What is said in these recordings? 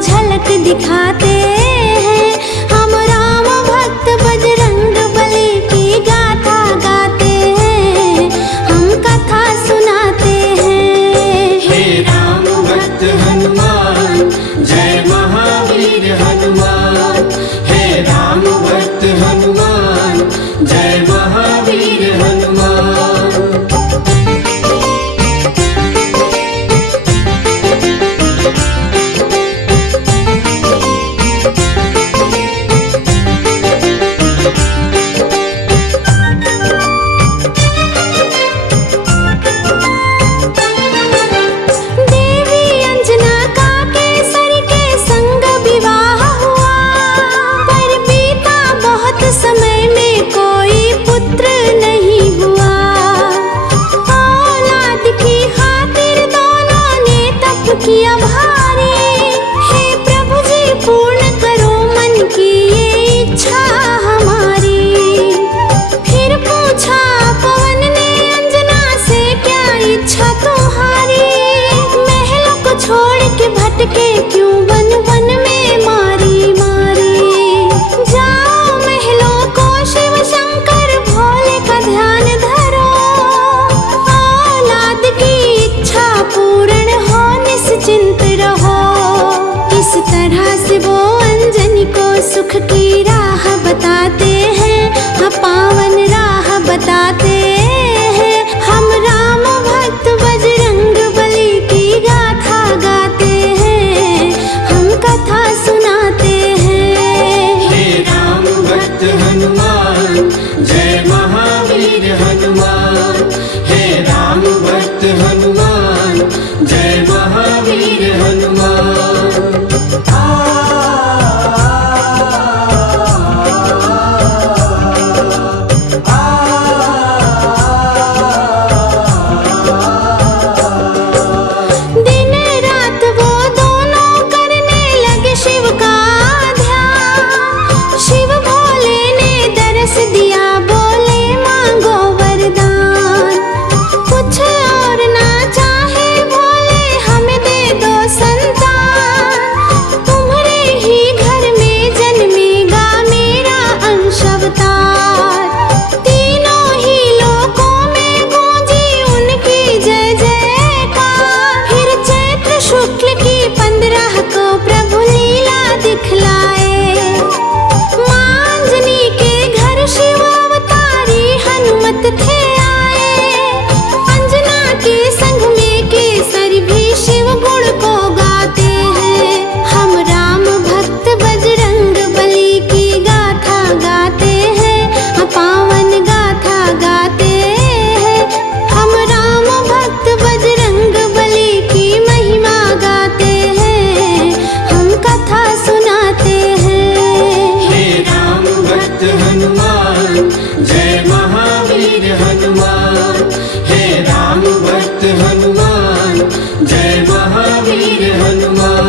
झलक दिखाते हैं। हम राम भक्त बजरंग बली की गाथा गाते हैं, हम कथा सुनाते हैं। हे राम भक्त हनुमान जय महावीर हनुमान। हे राम भक्त हनुमान जय महावीर हनुमान। समय में कोई पुत्र नहीं हुआ, औलाद की खातिर दोनों ने तप किया भारी। हे प्रभु जी पूर्ण करो मन की ये इच्छा हमारी। फिर पूछा पवन ने अंजना से क्या इच्छा तुम्हारी। महलों को छोड़ के भटके क्यों वन वन में मारी मारी। जाओ महलों को शिव शंकर भोले का ध्यान धरो। औलाद की इच्छा पूर्ण हो निश्चिंत रहो। इस तरह से वो अंजनी को सुख की राह बताते हैं, हाँ पावन राह बताते हैं। हम राम भक्त बजरंग बली की गाथा गाते हैं, हम कथा सुनाते हैं। हे राम भक्त हनुमान जय महावीर हनुमान। हे राम भक्त हनुमान जय महावीर हनुमान। दिन रात वो दोनों करने लगे शिव का ध्यान। शिव भोले ने दरस दिया, बोले मांगो वरदान। कुछ और ना चाहे भोले हमें दे दो संतान। तुम्हारे ही घर में जन्मेगा मेरा अंश अवतार। तीनों ही लोकों में गूंजी उनकी जय जयकार। फिर चैत्र शुक्ल की 15 को प्रभु लीला दिखलाए। मांजनी के घर शिव अवतारी हनुमत थे आए। अंजना के संग में केसरी भी शिव गुण को गाते हैं। हम राम भक्त बजरंग बली की गाथा गाते हैं, हम पावन गाथा गाते हैं। हम राम भक्त बजरंग बली की महिमा गाते हैं, हम कथा सुनाते हैं। हे राम भक्त हनुमान जय महावीर हनुमान। हे राम भक्त हनुमान जय महावीर हनुमान।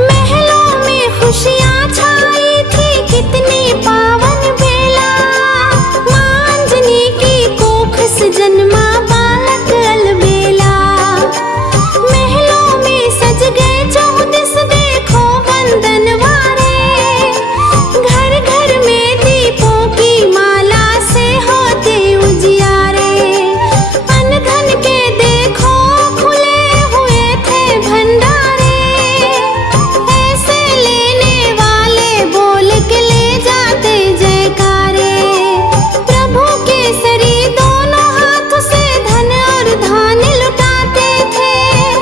महलों में खुशियाँ छाई थी कितनी पावन बेला। मांजनी की कोख से जन्मा बालक अलबेला। महलों में सज गए 14 देखो बंदनवारे। घर घर में दीपों की माला से होते उजियारे। अन्न धन के देखो खुले हुए थे भंडारे। ऐसे लेने वाले बोल के ले जाते जयकारे। प्रभु केसरी दोनों हाथ से धन और धान लुटाते थे।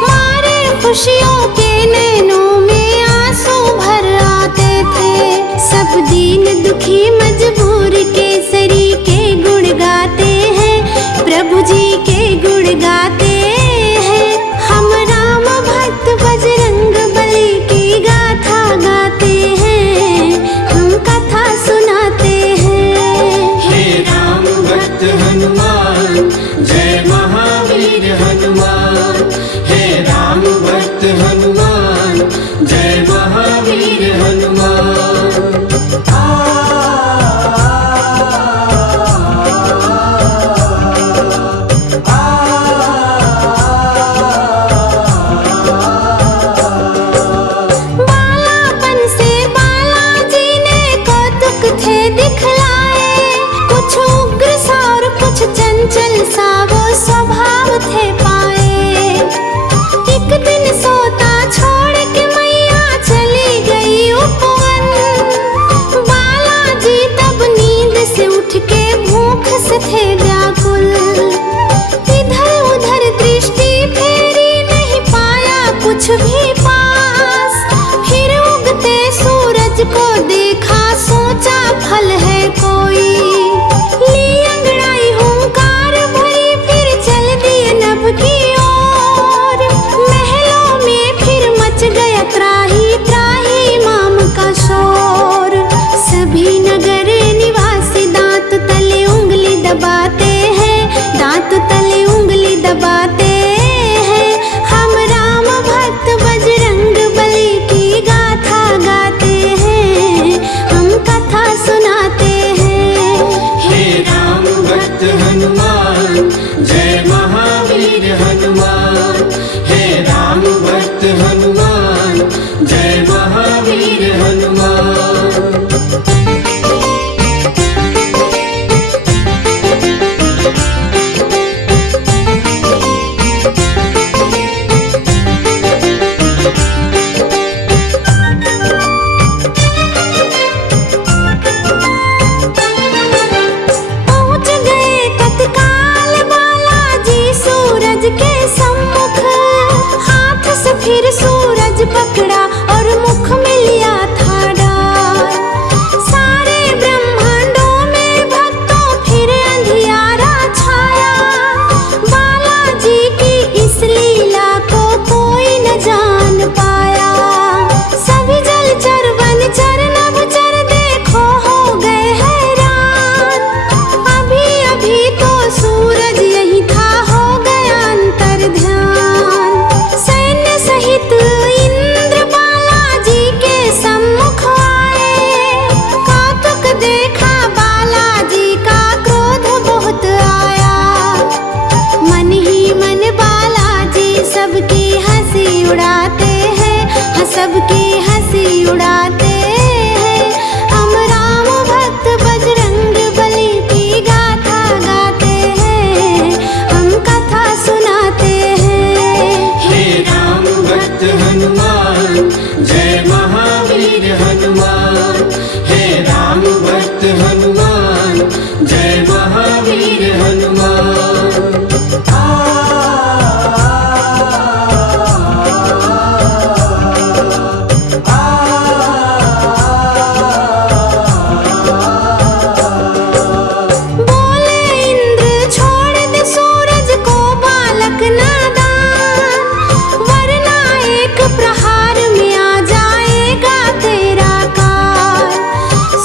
मारे खुशियों के नैनों में आंसू भर आते थे। सब दीन दुखी मजबूर केसरी के गुण गाते हैं, प्रभु जी के गुण गाते हैं। हम राम भक्त बजरंग बली की गाथा गाते हैं, हम कथा सुनाते हैं। हे राम भक्त हनुमान जय महावीर हनुमान। हे सबकी हंसी उड़ाते हैं। हम राम भक्त बजरंग बली की गाथा गाते हैं, हम कथा सुनाते हैं। हे राम भक्त हनुमान जय महावीर हनुमान। हे राम भक्त हनुमान जय महावीर हनुमान। बोले इंद्र छोड़ दे सूरज को बालक नादान, वरना एक प्रहार में आ जाएगा तेरा काल।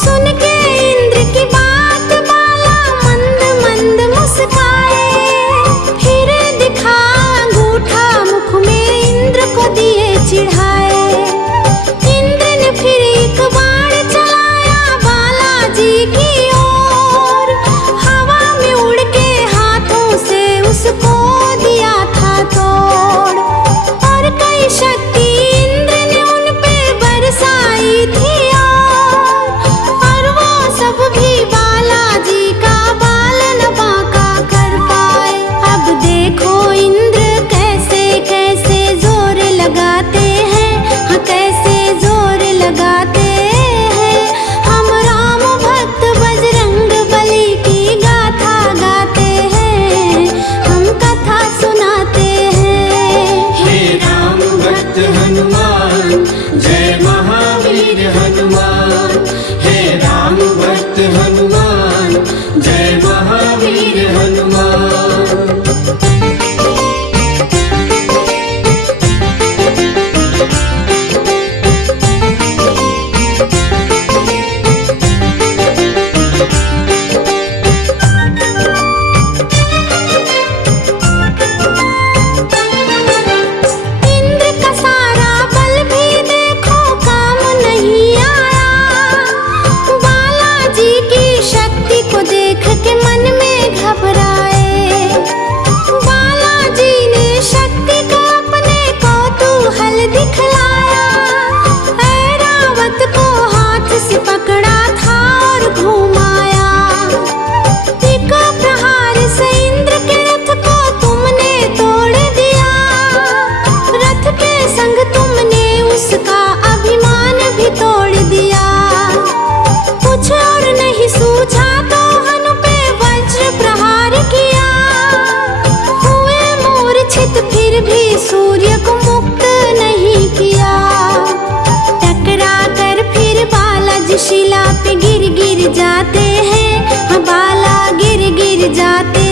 सुन के इंद्र की बात बाला मंद मंद मुस्काए, फिर दिखा अंगूठा मुख में इंद्र को दिए चिढ़ाए। इंद्र ने फिर एक बाण चलाया बालाजी की ओर, हवा में उड़ के हाथों से उसको दिया था तोड़। और कई शक्ति इंद्र ने उन पे बरसाई थी और वो सब भी बालाजी का बाल न बांका कर पाए। अब देखो इंद्र कैसे कैसे जोर लगाते हैं, हाँ कैसे जोर लगाते हैं। हम राम भक्त बजरंग बली की गाथा गाते हैं, हम कथा सुनाते हैं। हे राम भक्त हनुमान जय महावीर हनुमान। हे राम भक्त हनुमान जय महावीर हनुमान। इंद्र का सारा बल भी देखो काम नहीं आया, बालाजी की शक्ति को देख के मन में घबराए। बालाजी ने शक्ति का अपने कौतूहल दिखलाया, ऐरावत को हाथ से पकड़ा था और घुमाया। एक प्रहार से इंद्र के रथ को तुमने तोड़ दिया, रथ के संग तुमने उसका अभिमान भी तोड़ दिया। कुछ और नहीं सूझा तो हनु पे वज्र प्रहार किया, हुए मूर्छित फिर भी सूर्य को मुक्त नहीं किया। टकरा कर फिर बालाजी शिला पे गिर गिर जाते हैं, हाँ बाला गिर गिर जाते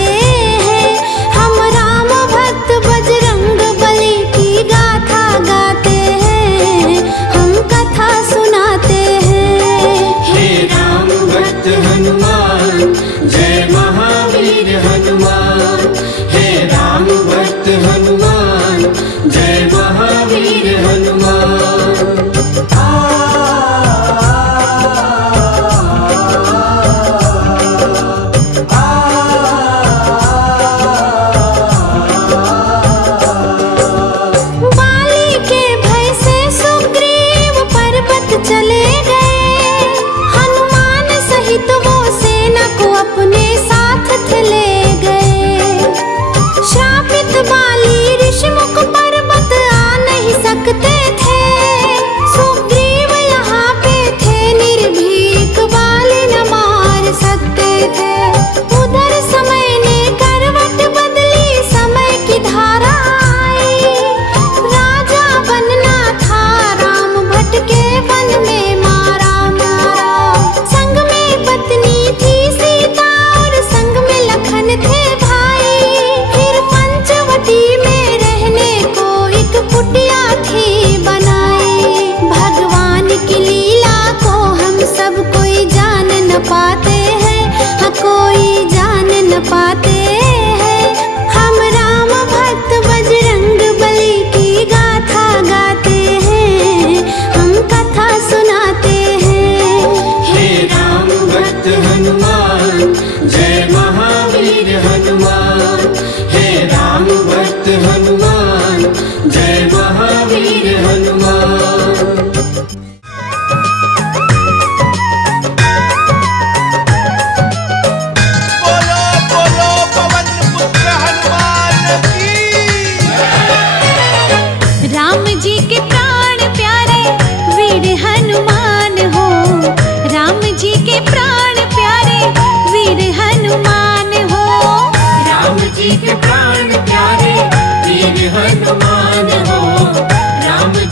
हैं। हम राम भक्त बजरंग बली की गाथा गाते हैं, हम कथा सुनाते हैं। हे राम भक्त हनुमान जय महावीर हनुमान। हे राम भक्त हनुमान जय महावीर हनुमान। बाली के भय से सुग्रीव पर्वत चले गए, हनुमान सहित वो सेना को अपने साथ ले गए। श्रापित बाली ऋषिमुख पर्वत आ नहीं सकते थे, सुग्रीव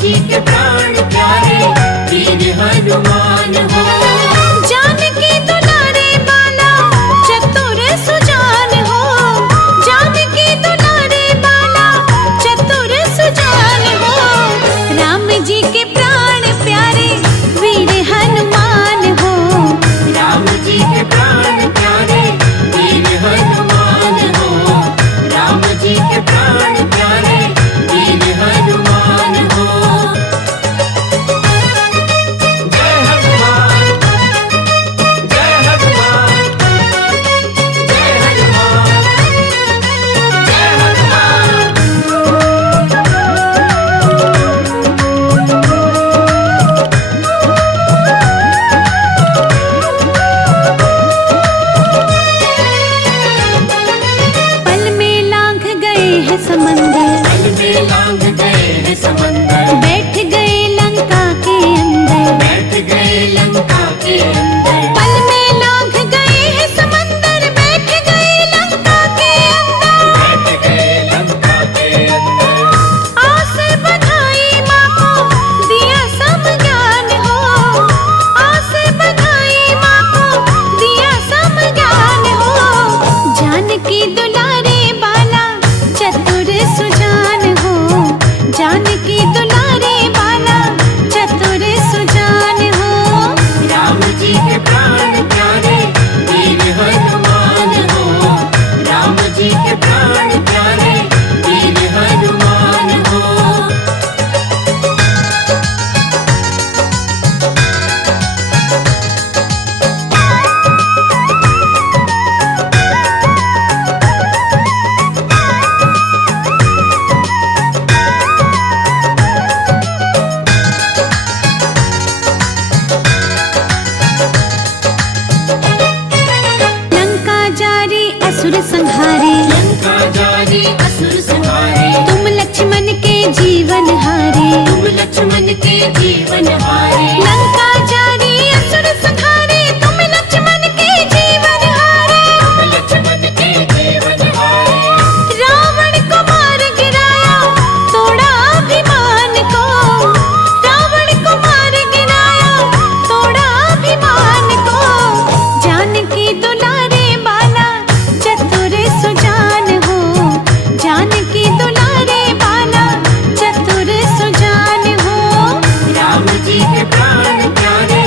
जी के प्राण प्यारे वीर हनुमान हो। जानकी दुलारे बाला चतुर सुजान हो, जानकी दुलारे बाला चतुर सुजान हो। राम जी के प्राण प्यारे वीर हनुमान हो, राम जी के प्राण प्यारे वीर हनुमान हो। राम जी के प्राण प्यारे वीर हनुमान हो। जय हनुमान जय हनुमान जय हनुमान जय हनुमान। पल में लांघ गए हैं समंदर, पल में लांघ गए हैं समंदर, बैठ गए लंका के अंदर। बैठ गए लंका के अंदर। पल में लांघ गए हैं समंदर, बैठ गए लंका के अंदर। बैठ गए लंका के अंदर। आस बधाई माँ को दिया सब ज्ञान हो, आस बधाई माँ को दिया सब ज्ञान हो। जानकी दुलारे बाला चतुर सुजान हो, जानकी दुलारे बाला चतुर सुजान हो। राम जी के प्राण प्यारे वीर हनुमान हो। राम जी के प्राण प्यारे वीर हनुमान हो। लंका जारी असुर संहारे, लंका जारी असुर संहारे। तुम लक्ष्मण के जीवन हारे। तुम लक्ष्मण के जीवन हारे। लंका जारी असुर संहारे, तुम लक्ष्मण के जीवन हारे। तुम लक्ष्मण के जीवन हारे। रावण को मार गिराया, तोड़ा अभिमान को। रावण को मार गिराया, तोड़ा अभिमान को। जानकी दुलारे बाला चतुर सुजान हो, जानकी दुलारे बाला चतुर सुजान हो। राम जी के प्राण प्यारे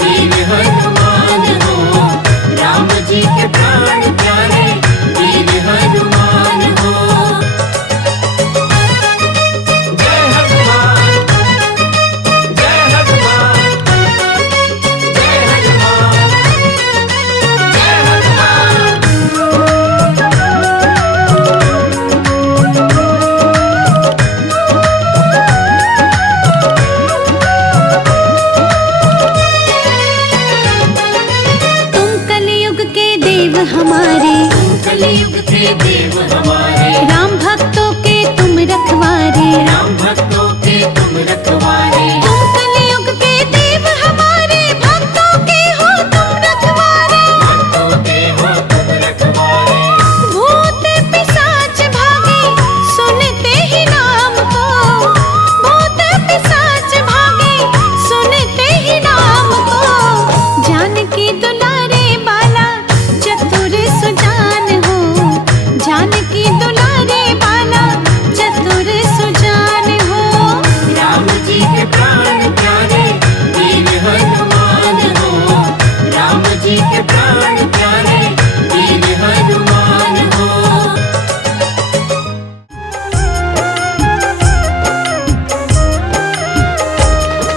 वीर हनुमान हो। राम जी के प्राण प्यारे वीर हनुमान हो। जय हनुमान जय हनुमान जय हनुमान जय हनुमान। तुम कलयुग के देव हमारे, तुम कलयुग के देव हमारे। राम भक्तों के तुम रखवारे। राम भक्तों के तुम रखवारे। तुम कलयुग के देव हमारे, भक्तों के हो तुम रखवारे। भक्तों के हो तुम रखवारे। भूत पिशाच भागे सुनते ही नाम को, भूत पिशाच भागे सुनते ही नाम को। जानकी दुलारे बाला चतुर सुजान हो, जानकी दुलारे बाला चतुर सुजान हो। राम जी के प्राण प्यारे वीर हनुमान हो। राम जी के प्राण प्यारे वीर हनुमान हो।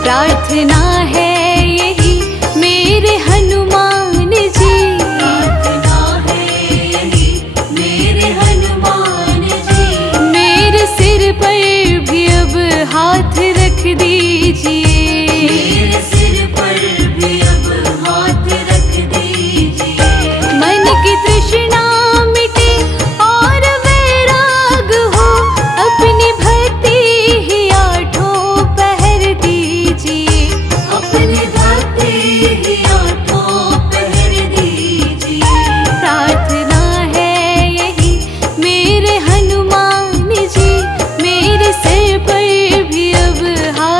प्रार्थना है यही मेरे हनुमान जी, प्रार्थना है यही मेरे हनुमान जी। मेरे सिर पर भी अब हाथ रख दीजिए। मेरे सिर पर भी अब हाथ रख दीजिए। मन की तृष्णा मिटे और वैराग हो, अपनी भक्ति ही आठों पहर दीजिए। अपनी भक्ति ही आठों पहर दीजिए। प्रार्थना है यही मेरे हनुमान जी, मेरे सिर पर भी अब हाथ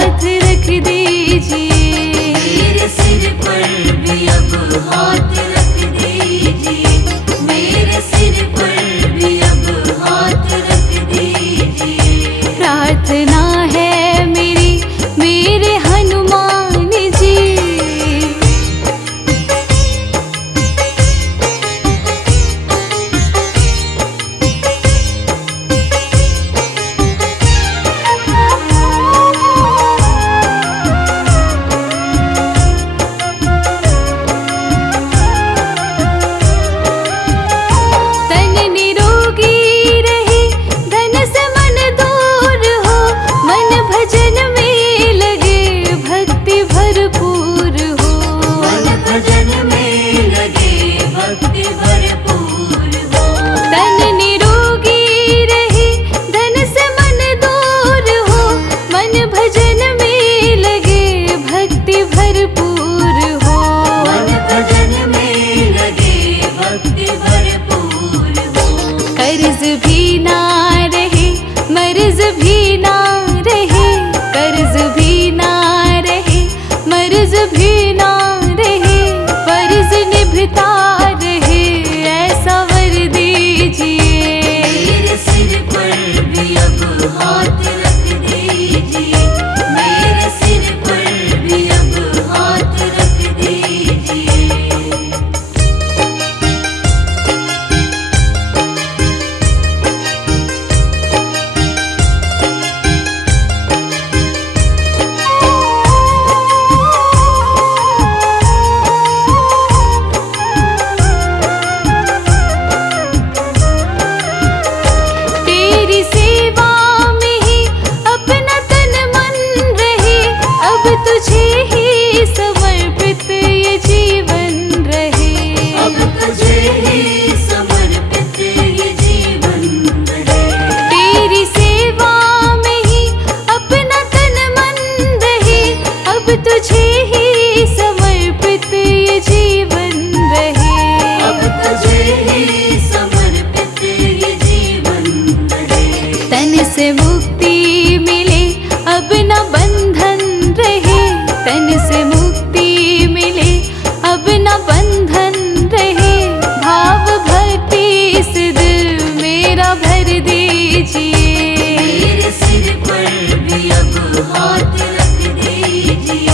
अब हाथ रख दीजिए।